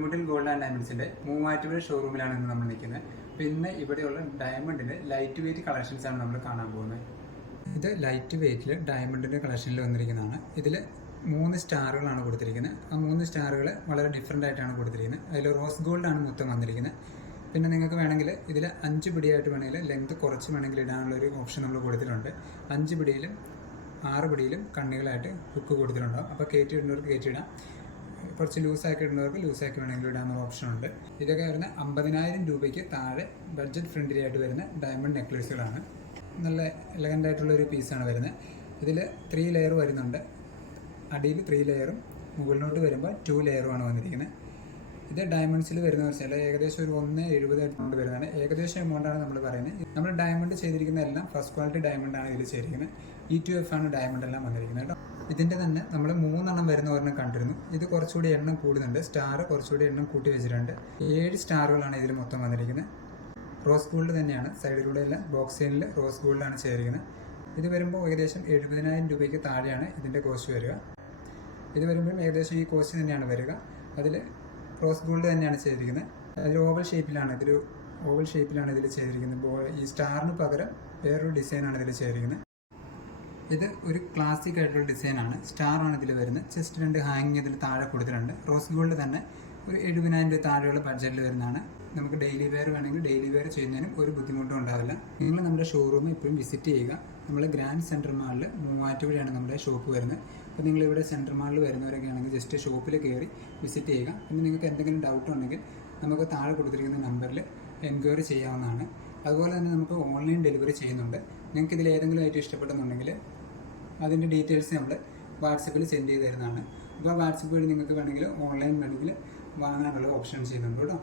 Pulimuttil gold and ഡയമണ്ട്സിന്റെ Muvattupuzha ഷോറൂമിലാണ് ഇന്ന് നമ്മൾ നിൽക്കുന്നത്. പിന്നെ ഇവിടെയുള്ള ഡയമണ്ടിന്റെ ലൈറ്റ് വെയിറ്റ് കളക്ഷൻസ് ആണ് നമ്മൾ കാണാൻ പോകുന്നത്. ഇത് ലൈറ്റ് വെയിറ്റിൽ ഡയമണ്ടിന്റെ കളക്ഷനിൽ വന്നിരിക്കുന്നതാണ്. ഇതിൽ 3 സ്റ്റാറുകളാണ് കൊടുത്തിരിക്കുന്നത്. ആ 3 സ്റ്റാറുകൾ വളരെ ഡിഫറെൻ്റ് ആയിട്ടാണ് കൊടുത്തിരിക്കുന്നത്. അതിൽ റോസ് ഗോൾഡ് ആണ് മൊത്തം വന്നിരിക്കുന്നത്. പിന്നെ നിങ്ങൾക്ക് വേണമെങ്കിൽ ഇതിൽ 5 പിടിയായിട്ട് വേണമെങ്കിൽ ലെങ്ത് കുറച്ച് വേണമെങ്കിൽ ഇടാനുള്ള ഒരു ഓപ്ഷൻ നമ്മൾ കൊടുത്തിട്ടുണ്ട്. 5 പിടിയിലും 6 പിടിയിലും കണ്ണികളായിട്ട് ഹുക്ക് കൊടുത്തിട്ടുണ്ടാകും. അപ്പോൾ കയറ്റി ഇടുന്നവർക്ക് കയറ്റിയിടാം, കുറച്ച് ലൂസാക്കി ഇടുന്നവർക്ക് ലൂസാക്കി വേണമെങ്കിൽ ഇടാനുള്ള ഓപ്ഷൻ ഉണ്ട്. ഇതൊക്കെ വരുന്ന 50,000 രൂപയ്ക്ക് താഴെ ബഡ്ജറ്റ് ഫ്രണ്ട്ലി ആയിട്ട് വരുന്ന ഡയമണ്ട് നെക്ലേസുകളാണ്. നല്ല എലഗൻ്റ് ആയിട്ടുള്ളൊരു പീസാണ് വരുന്നത്. ഇതിൽ 3 ലെയർ വരുന്നുണ്ട്. അടിയിൽ 3 ലെയറും മുകളിലോട്ട് വരുമ്പോൾ 2 ലെയറുമാണ് വന്നിരിക്കുന്നത്. ഇത് ഡയമണ്ട്സിൽ വരുന്ന വെച്ചാൽ ഏകദേശം ഒരു 1.70 കൊണ്ട് വരുന്നതാണ്. ഏകദേശം എമൗണ്ടാണ് നമ്മൾ പറയുന്നത്. നമ്മൾ ഡയമണ്ട് ചെയ്തിരിക്കുന്ന എല്ലാം ഫസ്റ്റ് ക്വാളിറ്റി ഡയമണ്ടാണ് ഇതിൽ ചെയ്തിരിക്കുന്നത്. E2F ആണ് ഡയമണ്ട് എല്ലാം വന്നിരിക്കുന്നത് കേട്ടോ. ഇതിൻ്റെ തന്നെ നമ്മൾ 3 എണ്ണം വരുന്ന ഒരെണ്ണം കണ്ടിരുന്നു. ഇത് കുറച്ചുകൂടി എണ്ണം കൂടുന്നുണ്ട്. സ്റ്റാർ കുറച്ചുകൂടി എണ്ണം കൂട്ടി വെച്ചിട്ടുണ്ട്. 7 സ്റ്റാറുകളാണ് ഇതിൽ മൊത്തം വന്നിരിക്കുന്നത്. റോസ് ഗോൾഡ് തന്നെയാണ്. സൈഡിലൂടെ എല്ലാം ബോക്സ് സൈഡിൽ റോസ് ഗോൾഡാണ് ചെയ്തിരിക്കുന്നത്. ഇത് വരുമ്പോൾ ഏകദേശം 70,000 രൂപയ്ക്ക് താഴെയാണ് ഇതിൻ്റെ കോസ്റ്റ് വരിക. ഇത് വരുമ്പോഴും ഏകദേശം ഈ കോസ്റ്റ് തന്നെയാണ് വരിക. അതിൽ റോസ് ഗോൾഡ് തന്നെയാണ് ചെയ്തിരിക്കുന്നത്. അതിൽ ഓവൽ ഷേപ്പിലാണ് ഇതിൽ ചെയ്തിരിക്കുന്നത്. ഈ സ്റ്റാറിന് പകരം വേറൊരു ഡിസൈനാണ് ഇതിൽ ചെയ്തിരിക്കുന്നത്. ഇത് ഒരു ക്ലാസിക് ആയിട്ടുള്ള ഡിസൈനാണ്. സ്റ്റാറാണ് ഇതിൽ വരുന്നത്. ജസ്റ്റ് 2 ഹാങ്ങിങ് ഇതിൽ താഴെ കൊടുത്തിട്ടുണ്ട്. റോസ് ഗോൾഡ് തന്നെ ഒരു 70,000 രൂപ താഴെയുള്ള ബഡ്ജറ്റിൽ വരുന്നതാണ്. നമുക്ക് ഡെയിലി വെയർ വേണമെങ്കിൽ ഡെയിലി വെയർ ചെയ്യുന്നതിനും ഒരു ബുദ്ധിമുട്ടും ഉണ്ടാവില്ല. നിങ്ങൾ നമ്മുടെ ഷോറൂം ഇപ്പോഴും വിസിറ്റ് ചെയ്യുക. നമ്മൾ ഗ്രാൻഡ് സെൻട്രൽ മാളിൽ മൂവാറ്റുപുഴയാണ് നമ്മുടെ ഷോപ്പ് വരുന്നത്. അപ്പോൾ നിങ്ങളിവിടെ സെൻട്രൽ മാളിൽ വരുന്നവരൊക്കെ ആണെങ്കിൽ ജസ്റ്റ് ഷോപ്പിൽ കയറി വിസിറ്റ് ചെയ്യുക. പിന്നെ നിങ്ങൾക്ക് എന്തെങ്കിലും ഡൗട്ട് ഉണ്ടെങ്കിൽ നമുക്ക് താഴെ കൊടുത്തിരിക്കുന്ന നമ്പറിൽ എൻക്വയറി ചെയ്യാവുന്നതാണ്. അതുപോലെ തന്നെ നമുക്ക് ഓൺലൈൻ ഡെലിവറി ചെയ്യുന്നുണ്ട്. നിങ്ങൾക്ക് ഇതിൽ ഏതെങ്കിലും ആയിട്ട് ഇഷ്ടപ്പെടുന്നുണ്ടെങ്കിൽ അതിൻ്റെ ഡീറ്റെയിൽസ് നമ്മൾ വാട്സപ്പിൽ സെൻഡ് ചെയ്ത് തരുന്നതാണ്. അപ്പോൾ വാട്സപ്പ് വഴി നിങ്ങൾക്ക് വേണമെങ്കിൽ ഓൺലൈൻ വേണമെങ്കിൽ വാങ്ങാനുള്ള ഓപ്ഷൻ ചെയ്യുന്നുണ്ട് കേട്ടോ.